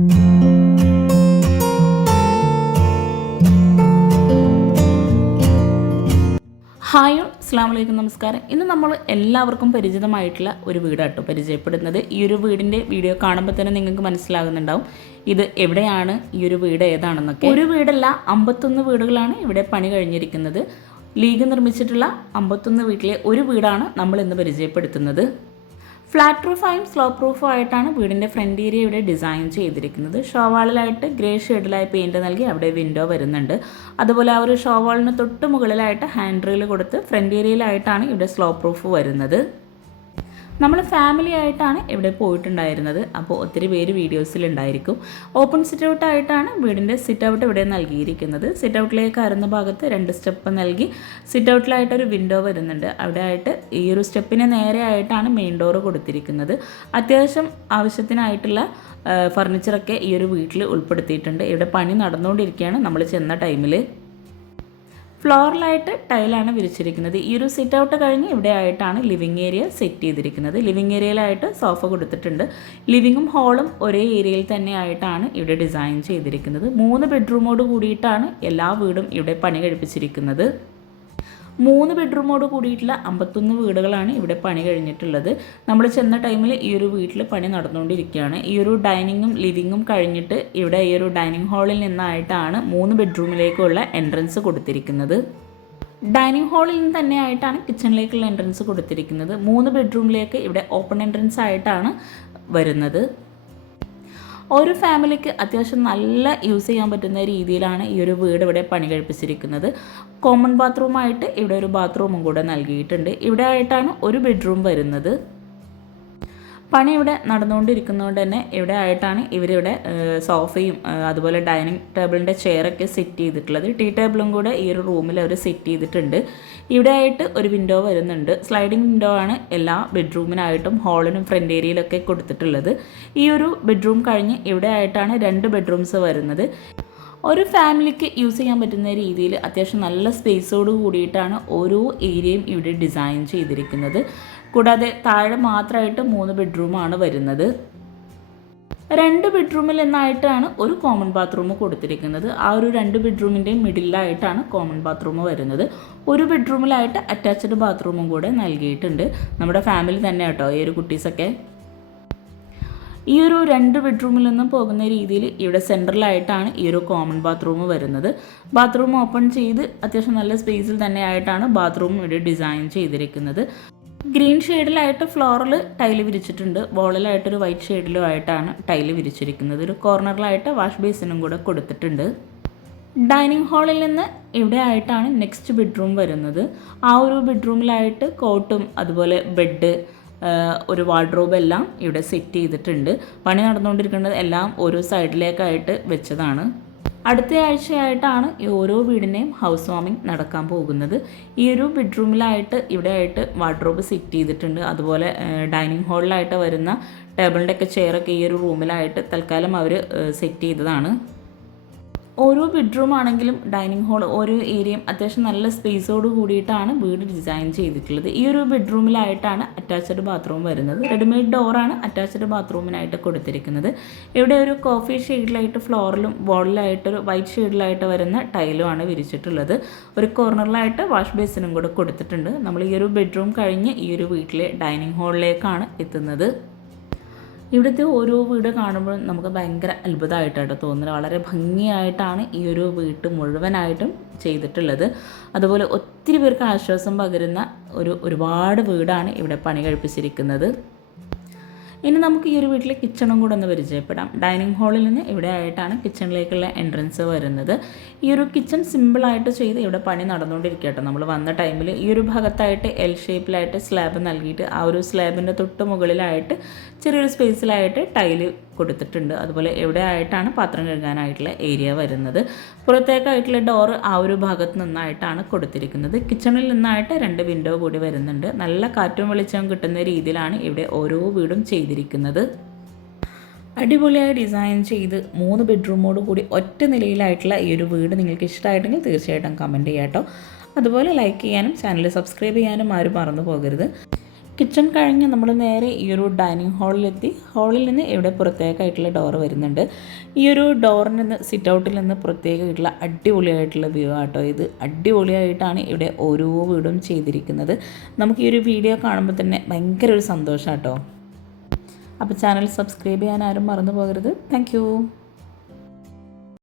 Hi അസ്സാം വലൈക്കും നമസ്കാരം. ഇന്ന് നമ്മൾ എല്ലാവർക്കും പരിചിതമായിട്ടുള്ള ഒരു വീടാട്ടോ പരിചയപ്പെടുന്നത്. ഈ ഒരു വീടിൻ്റെ വീഡിയോ കാണുമ്പോൾ തന്നെ നിങ്ങൾക്ക് മനസ്സിലാകുന്നുണ്ടാവും ഇത് എവിടെയാണ്, ഈ ഒരു വീട് ഏതാണെന്നൊക്കെ. ഒരു വീടല്ല, 51 വീടുകളാണ് ഇവിടെ പണി കഴിഞ്ഞിരിക്കുന്നത്. ലീഗ് നിർമ്മിച്ചിട്ടുള്ള 51 വീട്ടിലെ ഒരു വീടാണ് നമ്മൾ ഇന്ന് പരിചയപ്പെടുത്തുന്നത്. ഫ്ലാറ്റ് റൂഫായും സ്ലോപ്പ് റൂഫും ആയിട്ടാണ് വീടിൻ്റെ ഫ്രണ്ട് ഏരിയ ഇവിടെ ഡിസൈൻ ചെയ്തിരിക്കുന്നത്. ഷോവാളിലായിട്ട് ഗ്രേ ഷെയ്ഡിലായി പെയിൻറ് നൽകി അവിടെ വിൻഡോ വരുന്നുണ്ട്. അതുപോലെ ആ ഒരു ഷോവാളിന് തൊട്ട് മുകളിലായിട്ട് ഹാൻഡ് റെയിൽ കൊടുത്ത് ഫ്രണ്ട് ഏരിയയിലായിട്ടാണ് ഇവിടെ സ്ലോപ്പ് റൂഫ് വരുന്നത്. നമ്മൾ ഫാമിലി ആയിട്ടാണ് ഇവിടെ പോയിട്ടുണ്ടായിരുന്നത്. അപ്പോൾ ഒത്തിരി പേര് വീഡിയോസിലുണ്ടായിരിക്കും. ഓപ്പൺ സിറ്റ് ഔട്ടായിട്ടാണ് വീടിൻ്റെ സിറ്റ് ഔട്ട് ഇവിടെ നൽകിയിരിക്കുന്നത്. സിറ്റ് ഔട്ടിലേക്ക് കയറുന്ന ഭാഗത്ത് 2 സ്റ്റെപ്പ് നൽകി സിറ്റ് ഔട്ടിലായിട്ടൊരു വിൻഡോ വരുന്നുണ്ട്. അവിടെ ആയിട്ട് ഈ ഒരു സ്റ്റെപ്പിന് നേരെ ആയിട്ടാണ് മെയിൻ ഡോറ് കൊടുത്തിരിക്കുന്നത്. അത്യാവശ്യം ആവശ്യത്തിനായിട്ടുള്ള ഫർണിച്ചറൊക്കെ ഈ ഒരു വീട്ടിൽ ഉൾപ്പെടുത്തിയിട്ടുണ്ട്. ഇവിടെ പണി നടന്നുകൊണ്ടിരിക്കുകയാണ് നമ്മൾ ചെന്ന ടൈമിൽ. ഫ്ലോറിലായിട്ട് ടൈലാണ് വിരിച്ചിരിക്കുന്നത്. ഈ ഒരു സിറ്റ് ഔട്ട് കഴിഞ്ഞ് ഇവിടെ ആയിട്ടാണ് ലിവിങ് ഏരിയ സെറ്റ് ചെയ്തിരിക്കുന്നത്. ലിവിങ് ഏരിയയിലായിട്ട് സോഫ കൊടുത്തിട്ടുണ്ട്. ലിവിങ്ങും ഹോളും ഒരേ ഏരിയയിൽ തന്നെ ആയിട്ടാണ് ഇവിടെ ഡിസൈൻ ചെയ്തിരിക്കുന്നത്. 3 ബെഡ്റൂമോട് കൂടിയിട്ടാണ് എല്ലാ വീടും ഇവിടെ പണി കഴിപ്പിച്ചിരിക്കുന്നത്. 3 ബെഡ്റൂമോട് കൂടിയിട്ടുള്ള 51 വീടുകളാണ് ഇവിടെ പണി കഴിഞ്ഞിട്ടുള്ളത്. നമ്മൾ ചെന്ന ടൈമിൽ ഈ ഒരു വീട്ടിൽ പണി നടന്നുകൊണ്ടിരിക്കുകയാണ്. ഈ ഒരു ഡൈനിങ്ങും ലിവിങ്ങും കഴിഞ്ഞിട്ട് ഇവിടെ ഈ ഒരു ഡൈനിങ് ഹാളിൽ നിന്നായിട്ടാണ് 3 ബെഡ്റൂമിലേക്കുള്ള എൻട്രൻസ് കൊടുത്തിരിക്കുന്നത്. ഡൈനിങ് ഹാളിൽ നിന്ന് തന്നെ ആയിട്ടാണ് കിച്ചണിലേക്കുള്ള എൻട്രൻസ് കൊടുത്തിരിക്കുന്നത്. 3 ബെഡ്റൂമിലേക്ക് ഇവിടെ ഓപ്പൺ എൻട്രൻസ് ആയിട്ടാണ് വരുന്നത്. ഒരു ഫാമിലിക്ക് അത്യാവശ്യം നല്ല യൂസ് ചെയ്യാൻ പറ്റുന്ന രീതിയിലാണ് ഈ ഒരു വീട് ഇവിടെ പണി കഴിപ്പിച്ചിരിക്കുന്നത്. കോമൺ ബാത്റൂമായിട്ട് ഇവിടെ ഒരു ബാത്റൂമും കൂടെ നൽകിയിട്ടുണ്ട്. ഇവിടെ ആയിട്ടാണ് ഒരു ബെഡ്റൂം വരുന്നത്. പണി ഇവിടെ നടന്നുകൊണ്ടിരിക്കുന്നതുകൊണ്ട് തന്നെ ഇവിടെ ആയിട്ടാണ് ഇവരിവിടെ സോഫയും അതുപോലെ ഡൈനിങ് ടേബിളിൻ്റെ ചെയറൊക്കെ സെറ്റ് ചെയ്തിട്ടുള്ളത്. ടീ ടേബിളും കൂടെ ഈ ഒരു റൂമിൽ അവർ സെറ്റ് ചെയ്തിട്ടുണ്ട്. ഇവിടെ ആയിട്ട് ഒരു വിൻഡോ വരുന്നുണ്ട്. സ്ലൈഡിങ് വിൻഡോ ആണ് എല്ലാ ബെഡ്റൂമിനായിട്ടും ഹാളിനും ഫ്രണ്ട് ഏരിയയിലൊക്കെ കൊടുത്തിട്ടുള്ളത്. ഈ ഒരു ബെഡ്റൂം കഴിഞ്ഞ് ഇവിടെ ആയിട്ടാണ് 2 ബെഡ്റൂംസ് വരുന്നത്. ഒരു ഫാമിലിക്ക് യൂസ് ചെയ്യാൻ പറ്റുന്ന രീതിയിൽ അത്യാവശ്യം നല്ല സ്പേസോട് കൂടിയിട്ടാണ് ഓരോ ഏരിയയും ഇവിടെ ഡിസൈൻ ചെയ്തിരിക്കുന്നത്. കൂടാതെ താഴെ മാത്രമായിട്ട് 3 ബെഡ്റൂമാണ് വരുന്നത്. 2 ബെഡ്റൂമിൽ നിന്നായിട്ടാണ് ഒരു കോമൺ ബാത്റൂം കൊടുത്തിരിക്കുന്നത്. ആ ഒരു 2 ബെഡ്റൂമിൻ്റെയും മിഡിലായിട്ടാണ് കോമൺ ബാത്റൂം വരുന്നത്. ഒരു ബെഡ്റൂമിലായിട്ട് അറ്റാച്ച്ഡ് ബാത്റൂമും കൂടെ നൽകിയിട്ടുണ്ട്. നമ്മുടെ ഫാമിലി തന്നെ കേട്ടോ ഈ ഒരു കുട്ടീസൊക്കെ. ഈ ഒരു 2 ബെഡ്റൂമിൽ നിന്നും പോകുന്ന രീതിയിൽ ഇവിടെ സെൻട്രലായിട്ടാണ് ഈ ഒരു കോമൺ ബാത്റൂം വരുന്നത്. ബാത്റൂം ഓപ്പൺ ചെയ്ത് അത്യാവശ്യം നല്ല സ്പേസിൽ തന്നെ ആയിട്ടാണ് ബാത്റൂം ഇവിടെ ഡിസൈൻ ചെയ്തിരിക്കുന്നത്. ഗ്രീൻ ഷെയ്ഡിലായിട്ട് ഫ്ലോറിൽ ടൈല് വിരിച്ചിട്ടുണ്ട്. വോളിലായിട്ടൊരു വൈറ്റ് ഷെയ്ഡിലും ആയിട്ടാണ് ടൈല് വിരിച്ചിരിക്കുന്നത്. ഒരു കോർണറിലായിട്ട് വാഷ് ബേസിനും കൂടെ കൊടുത്തിട്ടുണ്ട്. ഡൈനിങ് ഹാളിൽ നിന്ന് ഇവിടെ ആയിട്ടാണ് നെക്സ്റ്റ് ബെഡ്റൂം വരുന്നത്. ആ ഒരു ബെഡ്റൂമിലായിട്ട് കോട്ടും അതുപോലെ ബെഡ്, ഒരു വാർഡ്രോബ് എല്ലാം ഇവിടെ സെറ്റ് ചെയ്തിട്ടുണ്ട്. പണി നടന്നുകൊണ്ടിരിക്കുന്നത് എല്ലാം ഓരോ സൈഡിലേക്കായിട്ട് വെച്ചതാണ്. അടുത്ത ആഴ്ചയായിട്ടാണ് ഈ ഓരോ വീടിൻ്റെയും ഹൗസ് വാമിംഗ് നടക്കാൻ പോകുന്നത്. ഈ ഒരു ബെഡ്റൂമിലായിട്ട് ഇവിടെ ആയിട്ട് വാർഡ്രോബ് സെറ്റ് ചെയ്തിട്ടുണ്ട്. അതുപോലെ ഡൈനിങ് ഹാളിലായിട്ട് വരുന്ന ടേബിളിൻ്റെ ഒക്കെ ചെയറൊക്കെ ഈ ഒരു റൂമിലായിട്ട് തൽക്കാലം അവർ സെറ്റ് ചെയ്തതാണ്. ഓരോ ബെഡ്റൂം ആണെങ്കിലും ഡൈനിങ് ഹാൾ ഓരോ ഏരിയയും അത്യാവശ്യം നല്ല സ്പേസോട് കൂടിയിട്ടാണ് വീട് ഡിസൈൻ ചെയ്തിട്ടുള്ളത്. ഈ ഒരു ബെഡ്റൂമിലായിട്ടാണ് അറ്റാച്ച്ഡ് ബാത്റൂം വരുന്നത്. റെഡിമെയ്ഡ് ഡോറാണ് അറ്റാച്ച്ഡ് ബാത്റൂമിനായിട്ട് കൊടുത്തിരിക്കുന്നത്. ഇവിടെ ഒരു കോഫി ഷെയ്ഡിലായിട്ട് ഫ്ലോറിലും വോളിലായിട്ടൊരു വൈറ്റ് ഷെയ്ഡിലായിട്ട് വരുന്ന ടൈലുമാണ് വിരിച്ചിട്ടുള്ളത്. ഒരു കോർണറിലായിട്ട് വാഷ് ബേസിനും കൂടെ കൊടുത്തിട്ടുണ്ട്. നമ്മൾ ഈ ഒരു ബെഡ്റൂം കഴിഞ്ഞ് ഈ ഒരു വീട്ടിലെ ഡൈനിങ് ഹാളിലേക്കാണ് എത്തുന്നത്. ഇവിടുത്തെ ഓരോ വീട് കാണുമ്പോൾ നമുക്ക് ഭയങ്കര അത്ഭുതമായിട്ടാണ് തോന്നുന്നത്. വളരെ ഭംഗിയായിട്ടാണ് ഈ ഒരു വീട്ട് മുഴുവനായിട്ടും ചെയ്തിട്ടുള്ളത്. അതുപോലെ ഒത്തിരി പേർക്ക് ആശ്വാസം പകരുന്ന ഒരുപാട് വീടാണ് ഇവിടെ പണി കഴിപ്പിച്ചിരിക്കുന്നത്. ഇനി നമുക്ക് ഈ ഒരു വീട്ടിലെ കിച്ചണും കൂടെ ഒന്ന് പരിചയപ്പെടാം. ഡൈനിങ് ഹാളിൽ നിന്ന് ഇവിടെ ആയിട്ടാണ് കിച്ചണിലേക്കുള്ള എൻട്രൻസ് വരുന്നത്. ഈ ഒരു കിച്ചൺ സിമ്പിളായിട്ട് ചെയ്ത് ഇവിടെ പണി നടന്നുകൊണ്ടിരിക്കട്ടെ. നമ്മൾ വന്ന ടൈമിൽ ഈ ഒരു ഭാഗത്തായിട്ട് എൽ ഷേപ്പിലായിട്ട് സ്ലാബ് നൽകിയിട്ട് ആ ഒരു സ്ലാബിൻ്റെ തൊട്ട് മുകളിലായിട്ട് ചെറിയൊരു സ്പേസിലായിട്ട് ടൈല് കൊടുത്തിട്ടുണ്ട്. അതുപോലെ എവിടെ ആയിട്ടാണ് പാത്രം കഴുകാനായിട്ടുള്ള ഏരിയ വരുന്നത്. പുറത്തേക്കായിട്ടുള്ള ഡോറ് ആ ഒരു ഭാഗത്ത് നിന്നായിട്ടാണ് കൊടുത്തിരിക്കുന്നത്. കിച്ചണിൽ നിന്നായിട്ട് 2 വിൻഡോ കൂടി വരുന്നുണ്ട്. നല്ല കാറ്റും വെളിച്ചവും കിട്ടുന്ന രീതിയിലാണ് ഇവിടെ ഓരോ വീടും ചെയ്തിരിക്കുന്നത്. അടിപൊളിയായി ഡിസൈൻ ചെയ്ത് 3 ബെഡ്റൂമോട് കൂടി ഒറ്റ നിലയിലായിട്ടുള്ള ഈ ഒരു വീട് നിങ്ങൾക്ക് ഇഷ്ടമായിട്ടെങ്കിൽ തീർച്ചയായിട്ടും കമൻറ്റ് ചെയ്യാം കേട്ടോ. അതുപോലെ ലൈക്ക് ചെയ്യാനും ചാനൽ സബ്സ്ക്രൈബ് ചെയ്യാനും ആരും മറന്നു പോകരുത്. കിച്ചൺ കഴിഞ്ഞ് നമ്മൾ നേരെ ഈ ഒരു ഡൈനിങ് ഹാളിലെത്തി. ഹാളിൽ നിന്ന് ഇവിടെ പുറത്തേക്കായിട്ടുള്ള ഡോറ് വരുന്നുണ്ട്. ഈ ഒരു ഡോറിൽ നിന്ന് സിറ്റ് ഔട്ടിൽ നിന്ന് പുറത്തേക്കായിട്ടുള്ള അടിപൊളിയായിട്ടുള്ള വ്യൂ ആട്ടോ ഇത്. അടിപൊളിയായിട്ടാണ് ഇവിടെ ഓരോ വീടും ചെയ്തിരിക്കുന്നത്. നമുക്ക് ഈ ഒരു വീഡിയോ കാണുമ്പോൾ തന്നെ ഭയങ്കര ഒരു സന്തോഷം കേട്ടോ. അപ്പോൾ ചാനൽ സബ്സ്ക്രൈബ് ചെയ്യാൻ ആരും മറന്നു പോകരുത്. താങ്ക്